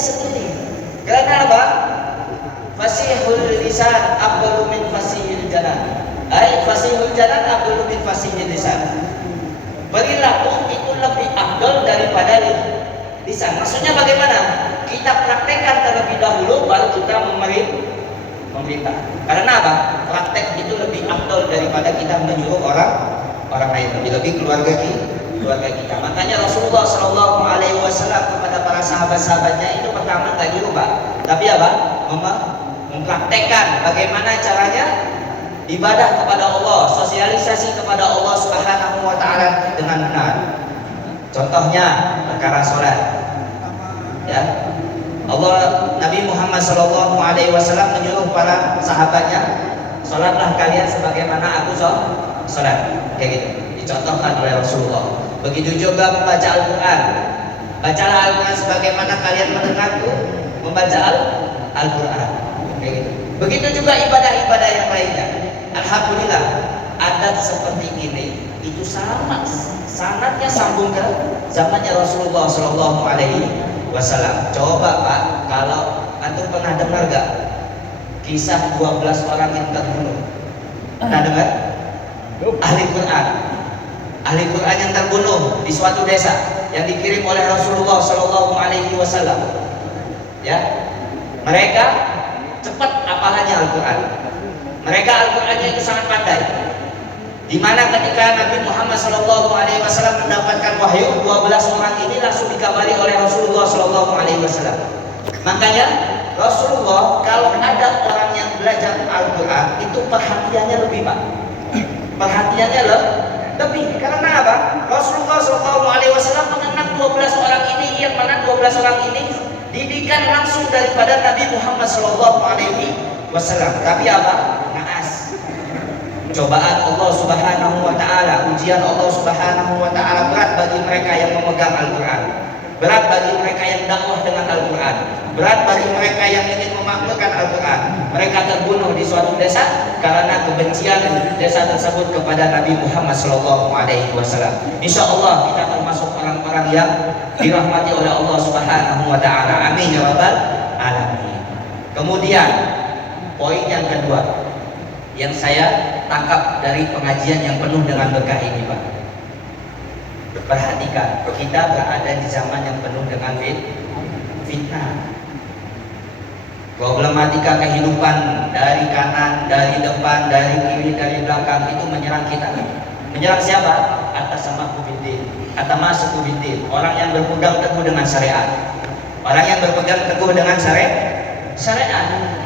sendiri. Karena apa? Fasihul lisan afdalu min fasihil janan. Fasihul janan afdalu min fasihil lisan. Perilaku itu lebih afdal daripada lisan. Maksudnya bagaimana? Kita praktekkan terlebih dahulu baru kita memerintah. Karena apa? Praktek itu lebih afdal daripada kita menyuruh orang lain, lebih keluarga kita. Makanya Rasulullah Shallallahu Alaihi Wasallam kepada para sahabat-sahabatnya itu pertama nggak nyuruh Pak, tapi apa? Mempraktekkan bagaimana caranya ibadah kepada Allah, sosialisasi kepada Allah Subhanahu Wa Taala dengan benar. Contohnya perkara sholat, ya. Nabi Muhammad Shallallahu Alaihi Wasallam menyuruh para sahabatnya, sholatlah kalian sebagaimana aku sholat, kayak gitu. Dicontohkan oleh Rasulullah. Begitu juga membaca Al-Quran, bacalah Al-Quran sebagaimana kalian mendengarku membaca Al-Quran, kayak gitu. Begitu juga ibadah-ibadah yang lainnya. Alhamdulillah, adat seperti ini itu sangatnya sambung ke zamannya Rasulullah Shallallahu Alaihi Wasallam. Coba Pak, kalau antum pernah dengar gak kisah 12 orang yang terbunuh? Pernah dengar? Ahli Quran yang terbunuh di suatu desa yang dikirim oleh Rasulullah Shallallahu Alaihi Wasallam. Ya, mereka cepat hafalannya Al-Quran. Mereka Al-Qurannya itu sangat pandai. Di mana ketika Nabi Muhammad Shallallahu Alaihi Wasallam mendapatkan wahyu, 12 orang ini langsung dikabari oleh Rasulullah Shallallahu Alaihi Wasallam. Makanya Rasulullah kalau ada orang yang belajar Al-Quran itu perhatiannya lebih Pak. Perhatiannya lebih. Karena apa? Rasulullah Shallallahu Alaihi Wasallam mengenang 12 orang ini, yang mana 12 orang ini didikan langsung daripada Nabi Muhammad Shallallahu Alaihi Wasallam. Tapi apa? Cobaan Allah Subhanahu Wa Taala, ujian Allah Subhanahu Wa Taala berat bagi mereka yang memegang Al-Quran, berat bagi mereka yang dakwah dengan Al-Quran, berat bagi mereka yang ingin memakmurkan Al-Quran. Mereka terbunuh di suatu desa karena kebencian desa tersebut kepada Nabi Muhammad Shallallahu Alaihi Wasallam. Insya Allah kita termasuk orang-orang yang dirahmati oleh Allah Subhanahu Wa Taala. Amin ya rabbal alamin. Kemudian poin yang kedua yang saya tangkap dari pengajian yang penuh dengan berkah ini Pak, perhatikan, kita berada di zaman yang penuh dengan fitnah. Problematika kehidupan dari kanan, dari depan, dari kiri, dari belakang itu menyerang kita. Menyerang siapa? Atas sama kubidin, atas masuk kubidin, orang yang berpegang teguh dengan syariat, orang yang berpegang teguh dengan syariat.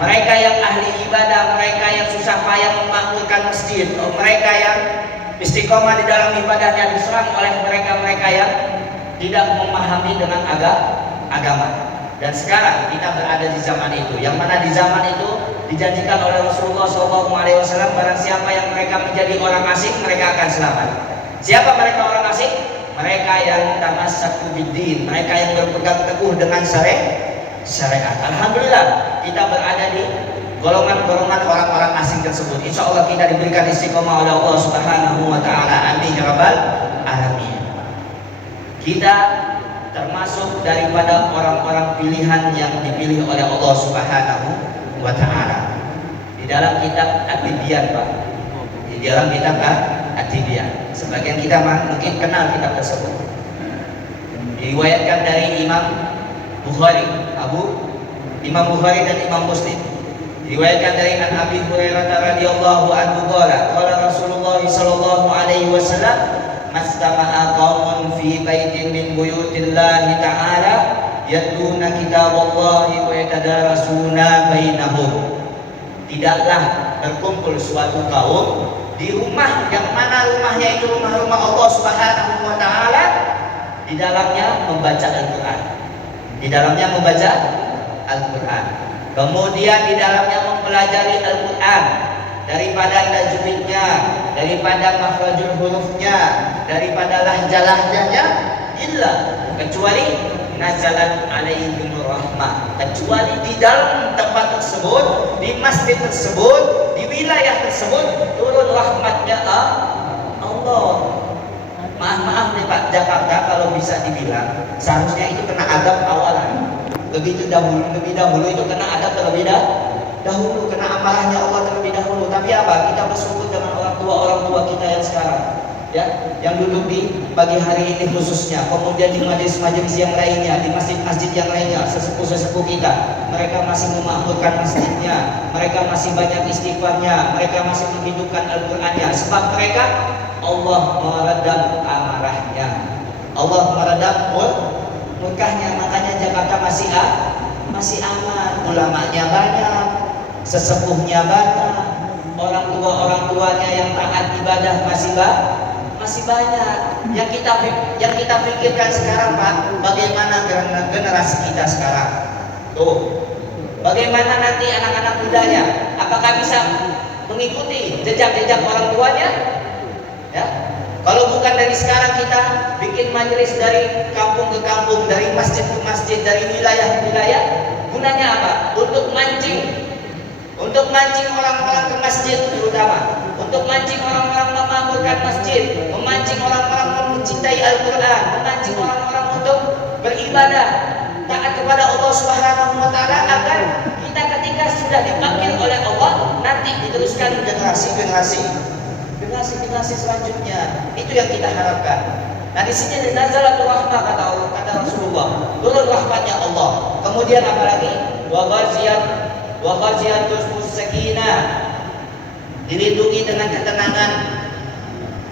Mereka yang ahli ibadah, mereka yang susah payah memakmurkan masjid, mereka yang istiqomah di dalam ibadahnya diserang oleh mereka-mereka yang tidak memahami dengan agama. Dan sekarang kita berada di zaman itu, yang mana di zaman itu dijanjikan oleh Rasulullah SAW, barang siapa yang mereka menjadi orang asing, mereka akan selamat. Siapa mereka orang asing? Mereka yang tamassaku biddin, mereka yang berpegang teguh dengan syariat. Alhamdulillah kita berada di golongan-golongan orang-orang asing tersebut. Insya Allah kita diberikan istiqomah oleh Allah Subhanahu Wa Taala. Amin ya rabbal alamin. Kita termasuk daripada orang-orang pilihan yang dipilih oleh Allah Subhanahu Wa Taala. Di dalam kitab At-Tibyan Pak, di dalam kitab At-Tibyan, sebagian kita mungkin kenal kitab tersebut. Diriwayatkan dari Imam Bukhari dan Imam Muslim. Diriwayatkan dari Abi Hurairah radhiyallahu anhu qala Rasulullah sallallahu alaihi wasallam mastama'a qaumun fi baitin min buyutillahi ta'ala yatluna kitaballahi wa yatadarasuna bainahum. Tidaklah berkumpul suatu kaum di rumah yang mana rumahnya itu rumah-rumah Allah Subhanahu Wa Taala, di dalamnya membaca Al-Quran. Di dalamnya membaca Al-Quran, kemudian di dalamnya mempelajari Al-Quran, daripada tajwidnya, daripada makhrajul hurufnya, daripada lahjah-lahjahnya, illa kecuali nazalat alaihimur rahmah, kecuali di dalam tempat tersebut, di masjid tersebut, di wilayah tersebut turun rahmatnya Allah. Maaf nih Pak, Jakarta kalau bisa dibilang seharusnya itu kena adab awalan. lebih dahulu itu kena adab terlebih dahulu, kena amarahnya Allah terlebih dahulu. Tapi apa? Kita bersyukur dengan orang tua kita yang sekarang, ya, yang duduk di pagi hari ini khususnya, kemudian di majelis-majelis yang lainnya, di masjid-masjid yang lainnya, sesepuh-sesepuh kita, mereka masih memakmurkan masjidnya, mereka masih banyak istighfarnya, mereka masih menghidupkan Al-Qur'annya, sebab mereka Allah meredam amarahnya, Allah meredam murkahnya. Makanya Jakarta masih aman, ulamanya banyak, sesepuhnya banyak, orang tuanya yang taat ibadah masih banyak. Yang kita pikirkan sekarang, Pak, bagaimana generasi kita sekarang? Tuh, bagaimana nanti anak-anak mudanya? Apakah bisa mengikuti jejak-jejak orang tuanya? Ya, kalau bukan dari sekarang kita bikin majelis dari kampung ke kampung, dari masjid ke masjid, dari wilayah ke wilayah, gunanya apa? Untuk mancing orang-orang ke masjid, terutama untuk mancing orang-orang memakmurkan masjid, memancing orang-orang mencintai Al-Quran, memancing orang-orang untuk beribadah taat kepada Allah Subhanahu wa Ta'ala, agar kita ketika sudah dipanggil oleh Allah nanti diteruskan generasi selanjutnya. Itu yang kita harapkan. Nah, di sini nazalatul rahmah kata Rasulullah, turun rahmatnya Allah. Kemudian apa lagi? Wa ghaziyatus sakinah, dilindungi dengan ketenangan.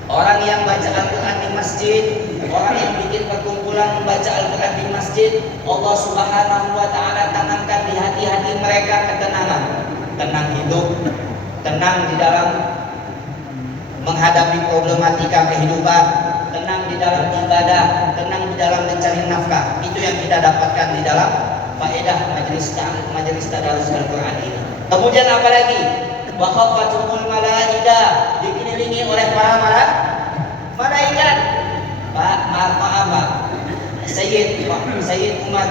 Orang yang baca Al-Quran di masjid, orang yang bikin perkumpulan membaca Al-Quran di masjid, Allah Subhanahu wa Ta'ala tanamkan di hati-hati mereka ketenangan, tenang hidup, tenang di dalam menghadapi problematika kehidupan, tenang di dalam ibadah, tenang di dalam mencari nafkah. Itu yang kita dapatkan di dalam faedah majelis tadarus Al-Quran ini. Kemudian apa lagi? Wa khafatumul malaika, dikelilingi oleh para malaikat. Maaf, Sayyid Umar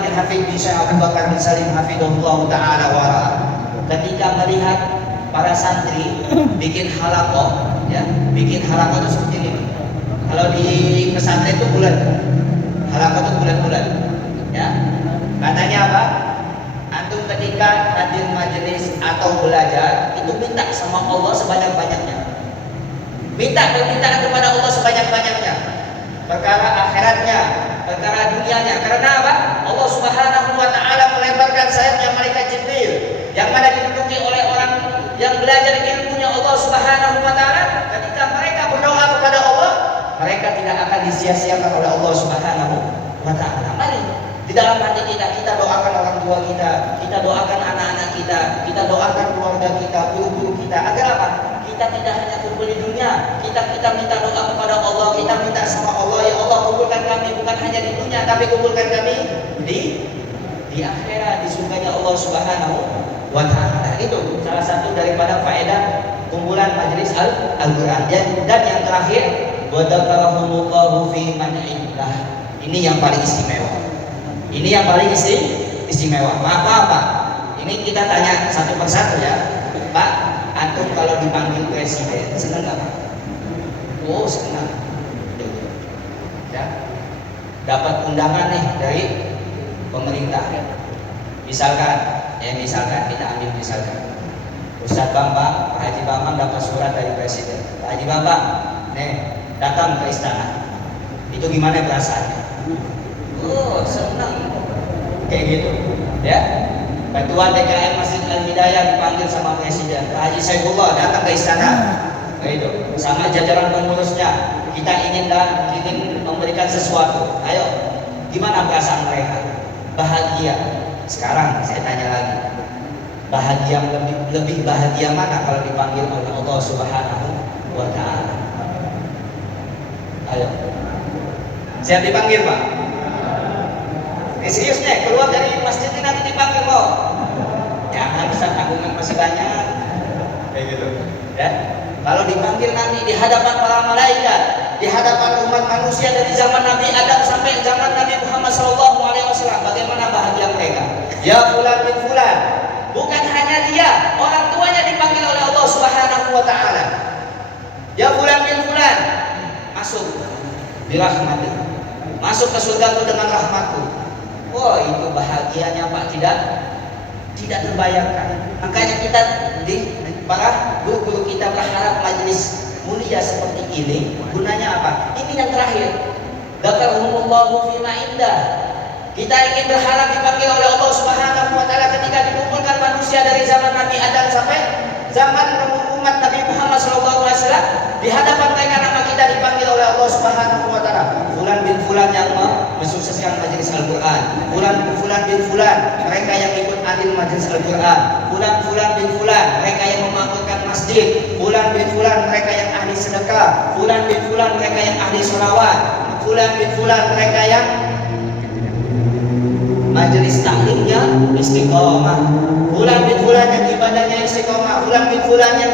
bin Hafid bin Syekh Abu Bakar bin Salim hafidhahullah taala wa ketika melihat para santri bikin halaqah, ya, bikin halaqah itu seperti ini. Kalau di pesantren itu bulat, halaqah itu bulat-bulat, ya. Katanya apa? Antum ketika hadir majelis atau belajar itu minta sama Allah sebanyak-banyaknya. Minta permintaan kepada Allah sebanyak-banyaknya. Perkara akhiratnya, perkara dunianya. Karena apa? Allah Subhanahu wa Ta'ala melebarkan sayapnya malaikat Jibril yang mana diduduki oleh orang yang belajar ilmunya Allah Subhanahu wa Ta'ala. Ketika mereka berdoa kepada Allah, mereka tidak akan disia-siakan oleh Allah Subhanahu wa Ta'ala. Mari di dalam hati kita doakan orang tua kita doakan anak-anak kita doakan keluarga kita, guru-guru kita, agar apa? Kita tidak hanya kumpul di dunia, kita minta doa kepada Allah, kita minta sama Allah, ya Allah kumpulkan kami bukan hanya di dunia, tapi kumpulkan kami di akhirat, di surganya Allah Subhanahu wa Ta'ala. Itu salah satu daripada faedah kumpulan majelis Al-Quran. Dan yang terakhir, wa dzakarahumullahu fi man indah. Ini yang paling istimewa. Ini yang paling istimewa. Maaf Pak, ini kita tanya satu persatu ya. Pak, antum kalau dipanggil presiden senang nggak Pak? Oh senang. Ya, dapat undangan nih dari pemerintah. Misalkan kita ambil misalkan Ustadz Bambang, Pak Haji Bambang dapat surat dari presiden. Pak Haji Bambang, nih datang ke istana. Itu gimana perasaannya? Oh senang, kayak gitu, ya. Ketua DKM Masjid Al-Hidayah dipanggil sama presiden. Pak Haji Saifullah datang ke istana, kayak gitu, sama jajaran pengurusnya. Kita ingin memberikan sesuatu. Ayo, gimana perasaan mereka? Bahagia. Sekarang saya tanya lagi, bahagia lebih bahagia mana kalau dipanggil oleh Allah Subhanahu wa Ta'ala? Ayo, siap dipanggil Pak? Serius nih, keluar dari masjid ini nanti dipanggil loh. Jangan, bisa tanggungan masih banyak. Kayak gitu, ya. Kalau dipanggil nanti di hadapan para malaikat, di hadapan umat manusia dari zaman Nabi Adam sampai zaman Nabi Muhammad SAW, bagaimana bahagia mereka? Ya fulan bin fulan. Bukan hanya dia, orang tuanya dipanggil oleh Allah Subhanahu wa Ta'ala. Ya fulan bin fulan, masuk dirahmati, masuk ke surgaku dengan rahmatku. Wah, itu bahagianya Pak, tidak terbayangkan. Makanya kita para guru-guru kita berharap majelis mulia seperti ini gunanya apa? Ini yang terakhir. Dzakarahumullahu fima indah. Kita ingin berharap dipanggil oleh Allah Subhanahu wa taala ketika dikumpulkan manusia dari zaman Nabi Adam sampai zaman umat Nabi Muhammad SAW. Di hadapan mereka nama kita dipanggil oleh Allah Subhanahu wa taala. Fulan bin fulan yang mensukseskan majelis Al-Qur'an. Fulan bin fulan mereka yang ikut adil majelis Al-Qur'an. Fulan bin fulan mereka yang memakmurkan masjid. Fulan bin fulan mereka yang ahli sedekah. Fulan bin fulan mereka yang ahli sholawat. Fulan bin fulan mereka yang majelis taklimnya istiqomah. Fulan bin fulan yang ibadahnya istiqomah. Fulan bin fulan yang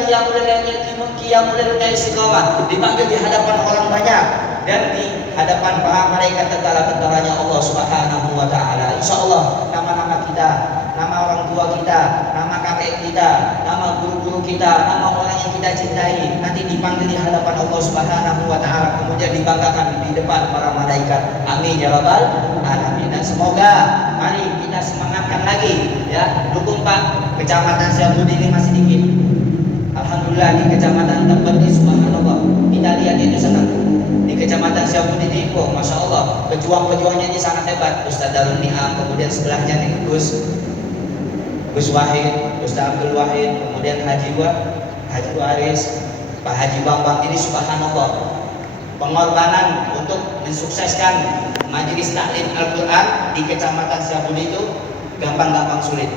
qiyamulailnya istiqomah. Dipanggil di hadapan orang banyak dan di hadapan para malaikat tatkala bentaranya Allah Subhanahu wa taala. Insyaallah nama-nama kita, nama orang tua kita, nama kakek kita, nama guru-guru kita, nama orang yang kita cintai nanti dipanggil di hadapan Allah Subhanahu wa taala, kemudian dibanggakan di depan para malaikat. Amin ya rabbal alamin. Dan semoga mari kita semangatkan lagi ya. Dukung Pak, Kecamatan Syahbudi ini masih dikit. Alhamdulillah di Kecamatan Tebet ini subhanallah kita lihat itu senang. Di Kecamatan Syahbudi ini masya Allah pejuang-pejuangnya ini sangat hebat. Ustaz Darul Ni'am, kemudian sebelahnya nih Gus Wahid, Ustaz Abdul Wahid, kemudian Haji Waris, Pak Haji Bambang. Ini subhanallah pengorbanan untuk mensukseskan majelis taklim Al-Quran di Kecamatan Syahbudi itu gampang-gampang sulit.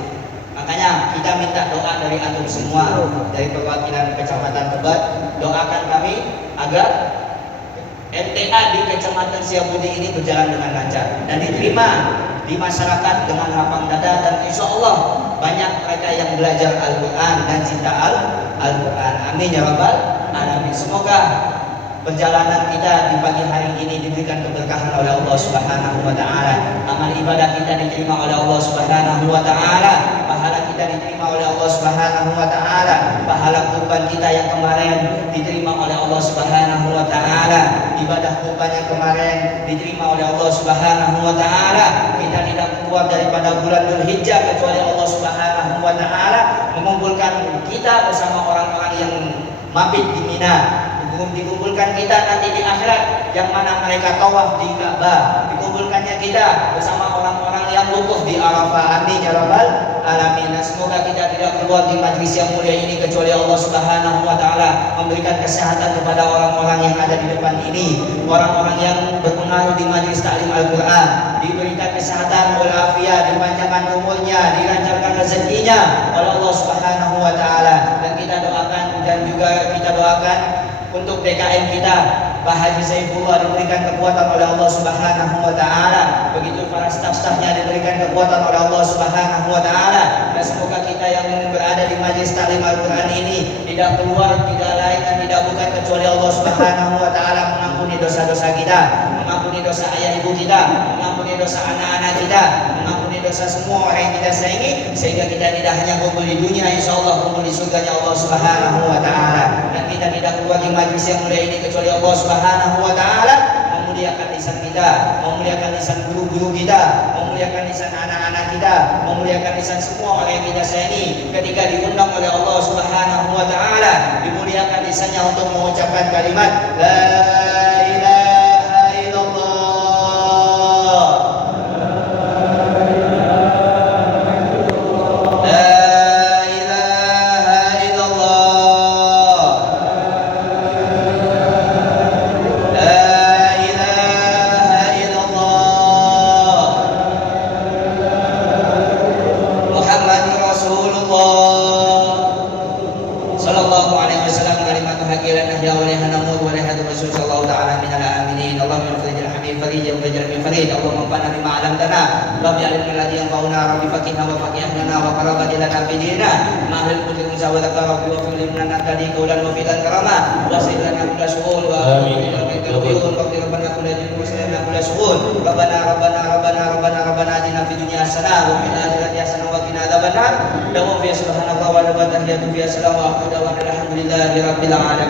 Makanya kita minta doa dari antum semua, dari perwakilan Kecamatan Tebet, doakan kami agar MTA di Kecamatan Syahbudi ini berjalan dengan lancar dan diterima di masyarakat dengan lapang dada, dan insya Allah banyak mereka yang belajar Al-Quran dan cinta Al-Quran. Amin ya rabbal alamin. Semoga perjalanan kita di pagi hari ini diberikan keberkahan oleh Allah Subhanahu wa taala. Amal ibadah kita diterima oleh Allah Subhanahu wa taala. Pahala kita diterima oleh Allah Subhanahu wa taala. Pahala kurban kita yang kemarin diterima oleh Allah Subhanahu wa taala. Ibadah kurban yang kemarin diterima oleh Allah Subhanahu wa taala. Kita tidak keluar daripada bulan Dzulhijjah kecuali Allah Subhanahu wa taala mengumpulkan kita bersama orang-orang yang mabit di Mina. Dikumpulkan kita nanti di akhirat yang mana mereka tawaf di Ka'bah. Dikumpulkannya kita bersama orang-orang yang wukuf di Arafah. Amin ya rabbal alamin. Dan semoga kita tidak keluar di majlis yang mulia ini kecuali Allah Subhanahu wa taala memberikan kesehatan kepada orang-orang yang ada di depan ini, orang-orang yang berpengaruh di majlis taklim Al-Quran, diberikan kesehatan walafiat, dipanjangkan umurnya, dilancarkan rezekinya oleh Allah Subhanahu wa taala. Dan kita doakan dan juga kita doakan untuk DKM kita, Pak Haji Saifullah diberikan kekuatan oleh Allah Subhanahu wa taala. Begitu para staf-stafnya diberikan kekuatan oleh Allah Subhanahu wa taala. Dan semoga kita yang berada di majelis taklim Al-Quran ini tidak keluar, tidak lain dan tidak bukan kecuali Allah Subhanahu wa taala mengampuni dosa-dosa kita, mengampuni dosa ayah ibu kita, mengampuni dosa anak-anak kita, mengampuni dosa semua orang yang kita sayangi, sehingga kita tidak hanya kumpul di dunia, insyaallah kumpul di surganya Allah Subhanahu wa taala. Dan kita tidak keluar di majlis yang mulia ini kecuali Allah Subhanahu wa taala memuliakan lisan kita, memuliakan lisan guru-guru kita, memuliakan lisan anak-anak kita, memuliakan lisan semua orang yang kita sayangi. Ketika diundang oleh Allah Subhanahu wa taala, dimuliakan lisannya untuk mengucapkan kalimat la ilaha illallah. Rabbi alimna alladhi yanfa'una rabbi faqihna wa faqihna wa qarabati lana fi dinina ma'al kulli unsa wa rabbi wa fil lana tadi qawlan wa fi'lan karama wa sayyidina kulla syuhur wa amin wa rabbana kulli din wa sayyidina kulla syuhur rabbana atina fid dunya hasanah wa fil akhirati hasanah wa qina adzabannar. Dawu fi subhanallah wa la ilaha illa huwa wa alhamdulillahi rabbil alamin.